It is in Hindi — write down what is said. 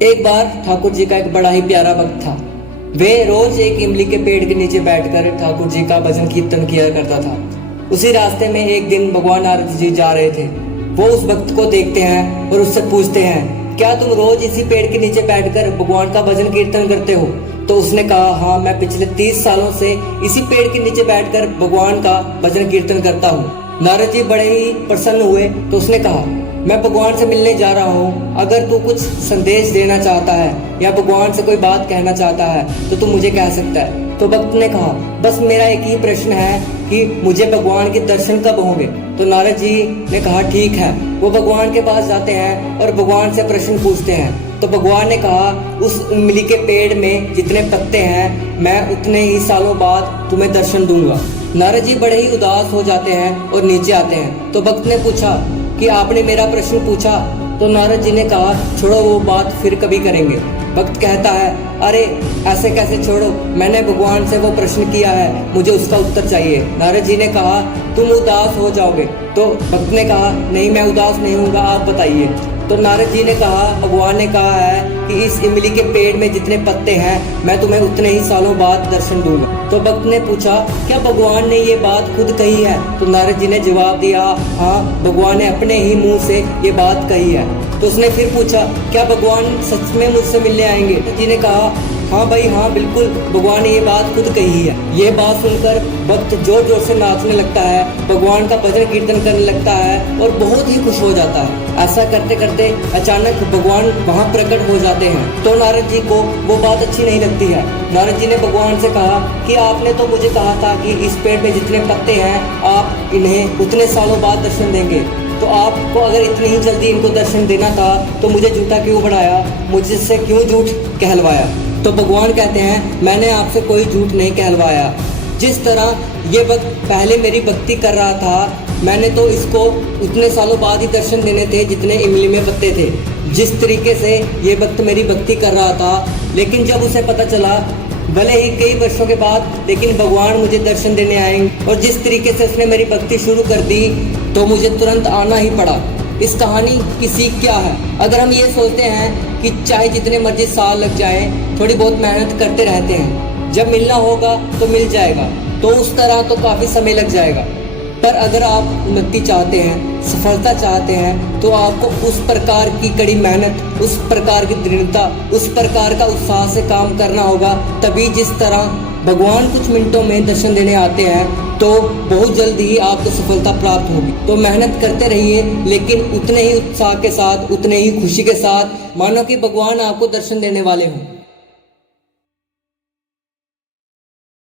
एक बार ठाकुर जी का एक बड़ा ही प्यारा भक्त था। वे रोज एक इमली के पेड़ के नीचे बैठकर ठाकुर जी का भजन कीर्तन किया करता था। उसी रास्ते में एक दिन भगवान नारद जी जा रहे थे। वो उस भक्त को देखते हैं और उससे पूछते हैं, क्या तुम रोज इसी पेड़ के नीचे बैठकर भगवान का भजन कीर्तन करते हो? तो उसने कहा, हाँ, मैं पिछले 30 सालों से इसी पेड़ के नीचे बैठकर भगवान का भजन कीर्तन करता हूँ। नारद जी बड़े ही प्रसन्न हुए। तो उसने कहा, मैं भगवान से मिलने जा रहा हूँ। अगर तू कुछ संदेश देना चाहता है या भगवान से कोई बात कहना चाहता है तो तू मुझे कह सकता है। तो भक्त ने कहा, बस मेरा एक ही प्रश्न है कि मुझे भगवान के दर्शन कब होंगे? तो नारद जी ने कहा, ठीक है। वो भगवान के पास जाते हैं और भगवान से प्रश्न पूछते हैं। तो भगवान ने कहा, उस इमली के पेड़ में जितने पत्ते हैं मैं उतने ही सालों बाद तुम्हें दर्शन दूंगा। नारद जी बड़े ही उदास हो जाते हैं और नीचे आते हैं। तो भक्त ने पूछा कि आपने मेरा प्रश्न पूछा? तो नारद जी ने कहा, छोड़ो, वो बात फिर कभी करेंगे। भक्त कहता है, अरे ऐसे कैसे छोड़ो, मैंने भगवान से वो प्रश्न किया है, मुझे उसका उत्तर चाहिए। नारद जी ने कहा, तुम उदास हो जाओगे। तो भक्त ने कहा, नहीं, मैं उदास नहीं हूँगा, आप बताइए। तो नारद जी ने कहा, भगवान ने कहा है कि इस इमली के पेड़ में जितने पत्ते हैं मैं तुम्हें उतने ही सालों बाद दर्शन दूंगा। तो भक्त ने पूछा, क्या भगवान ने ये बात खुद कही है? तो नारद जी ने जवाब दिया, हाँ, भगवान ने अपने ही मुंह से ये बात कही है। तो उसने फिर पूछा, क्या भगवान सच में मुझसे मिलने आएंगे? नारद जी ने कहा, हाँ भाई, हाँ, बिल्कुल, भगवान ने ये बात खुद कही है। ये बात सुनकर भक्त जोर जोर से नाचने लगता है, भगवान का भजन कीर्तन करने लगता है और बहुत ही खुश हो जाता है। ऐसा करते करते अचानक भगवान वहाँ प्रकट हो जाते हैं। तो नारद जी को वो बात अच्छी नहीं लगती है। नारद जी ने भगवान से कहा कि आपने तो मुझे कहा था कि इस पेड़ में जितने पत्ते हैं आप इन्हें उतने सालों बाद दर्शन देंगे। तो आपको अगर इतनी ही जल्दी इनको दर्शन देना था तो मुझे झूठा क्यों बढ़ाया, मुझसे क्यों झूठ कहलवाया? तो भगवान कहते हैं, मैंने आपसे कोई झूठ नहीं कहलवाया। जिस तरह ये वक्त पहले मेरी भक्ति कर रहा था, मैंने तो इसको उतने सालों बाद ही दर्शन देने थे जितने इमली में पत्ते थे। जिस तरीके से ये वक्त मेरी भक्ति कर रहा था, लेकिन जब उसे पता चला, भले ही कई वर्षों के बाद, लेकिन भगवान मुझे दर्शन देने आएंगे, और जिस तरीके से उसने मेरी भक्ति शुरू कर दी तो मुझे तुरंत आना ही पड़ा। इस कहानी की सीख क्या है? अगर हम ये सोचते हैं कि चाहे जितने मर्जी साल लग जाए, थोड़ी बहुत मेहनत करते रहते हैं, जब मिलना होगा तो मिल जाएगा, तो उस तरह तो काफ़ी समय लग जाएगा। पर अगर आप उन्नति चाहते हैं, सफलता चाहते हैं, तो आपको उस प्रकार की कड़ी मेहनत, उस प्रकार की दृढ़ता, उस प्रकार का उत्साह से काम करना होगा। तभी जिस तरह भगवान कुछ मिनटों में दर्शन देने आते हैं तो बहुत जल्द ही आपको सफलता प्राप्त होगी। तो मेहनत करते रहिए, लेकिन उतने ही उत्साह के साथ, उतने ही खुशी के साथ, मानो कि भगवान आपको दर्शन देने वाले हों।